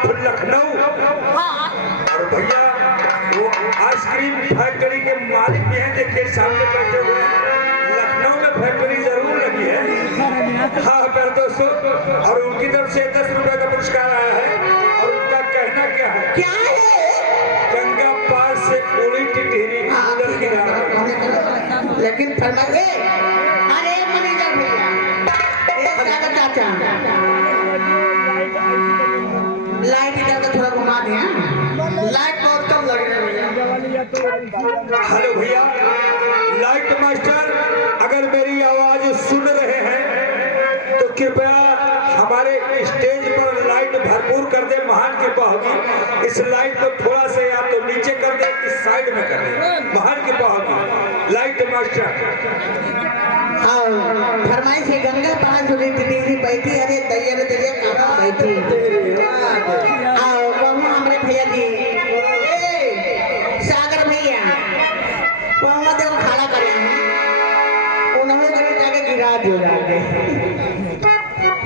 लखनऊ। और भैया वो आइसक्रीम फैक्ट्री के मालिक भी हैं, देखिए सामने बैठे हुए हैं। लखनऊ में फैक्ट्री जरूर लगी है। हाँ मेरे दोस्तों, और उनकी तरफ से 10 रुपए का पुरस्कार आया है। और उनका कहना क्या है? क्या है? गंगा पार से पूरी टिटहरी उधर की जा रहा है। लेकिन फरमाइए, अरे मैनेजर भैया, एक सागर चाचा, लाइट इधर का थोड़ा घुमा दें। लाइट बहुत कम लग रही है भैया। हेलो भैया, लाइट मास्टर, अगर मेरी आवाज सुन रहे हैं तो कृपया हमारे स्टेज पर लाइट भरपूर कर दे। महान कृपा होगी। इस लाइट को थोड़ा सा या तो नीचे कर दे, इस साइड में कर दे। महान कृपा होगी। Light master. फरमाइश है, गंगा पार से टिटहरी बैठी, अरे दैया रे दैया कहाँ बैठी। आओ कहूँ हमारे भैया जी, सागर भैया पहुँच देव खाना करें, उन्होंने कभी जाके गिरा दियो जाके।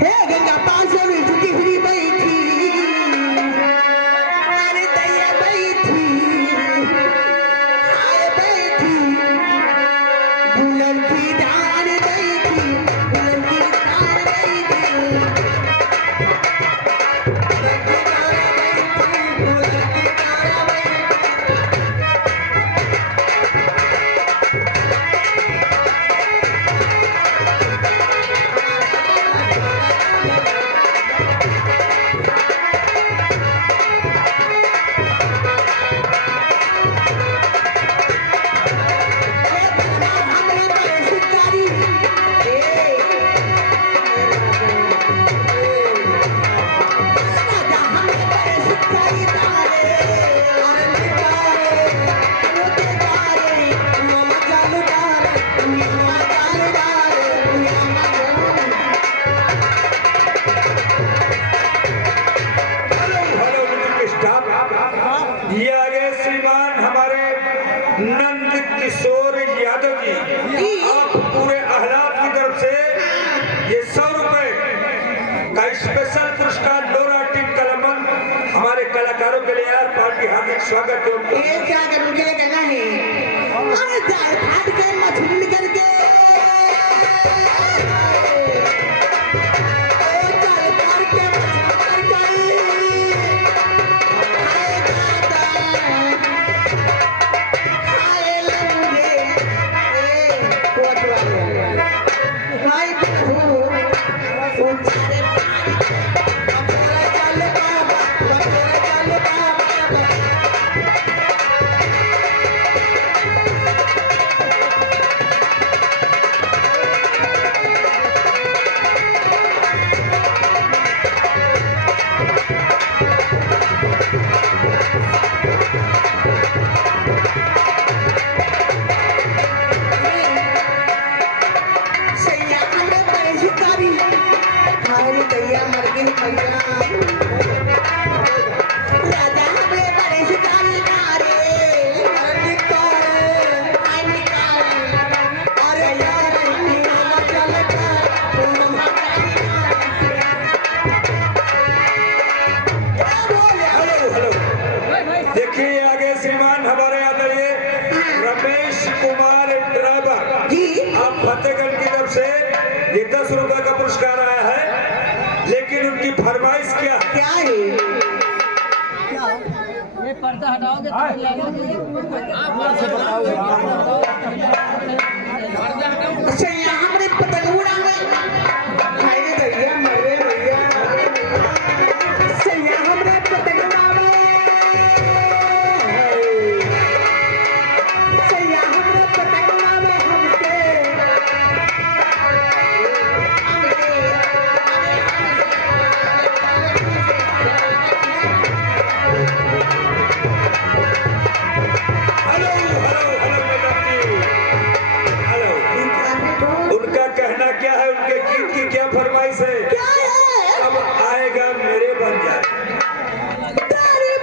हे गंगा पार से टिटहरी बैठी, अरे दैया बैठी, आए बैठी, दुल्हन की डाल बैठी, दुल्हन की डाल बैठी, दुल्हन की डाल बैठी। ये आगे श्रीमान हमारे नंद किशोर यादव जी, आप पूरे अहलाब की तरफ से ये 100 रुपए का स्पेशल पुरस्कार डोरा टीम कलमन हमारे कलाकारों के लिए यार पार्टी हार्दिक स्वागत है। ये क्या करूं के लिए कहना है, अरे जाए फाट के मछली निकल के, जाए फाट के मछली निकल गई, हाय लंगे, हाय प्रभु, उतारे चल बाबा, चल बाबा। सैया हमरे पैसे कारी, हमारी दैया मर गई भैया। राजा हमरे पैसे कारी नारे, अरे निकाले, अरे यार निकाल चल का, क्या बोले? हेलो हेलो, देखिए आगे श्रीमान हमारे आदरणीय रमेश कुमार ड्राइवर जी आप फतेहगढ़ की तरफ से ये 10 रुपए का पुरस्कार आया है। लेकिन उनकी फरमाइश क्या? क्या है? ये पर्दा हटाओगे तो सैया हमरे पतंगुड़ा में, हाय रे दैया मरे भैया, सैया हमरे पतंगुड़ा में, सैया हमरे पतंगुड़ा में हमसे, हेलो हेलो हेलो मैडम जी, हेलो। उनका कहना क्या है, उनके गीत की क्या फरमाइश है?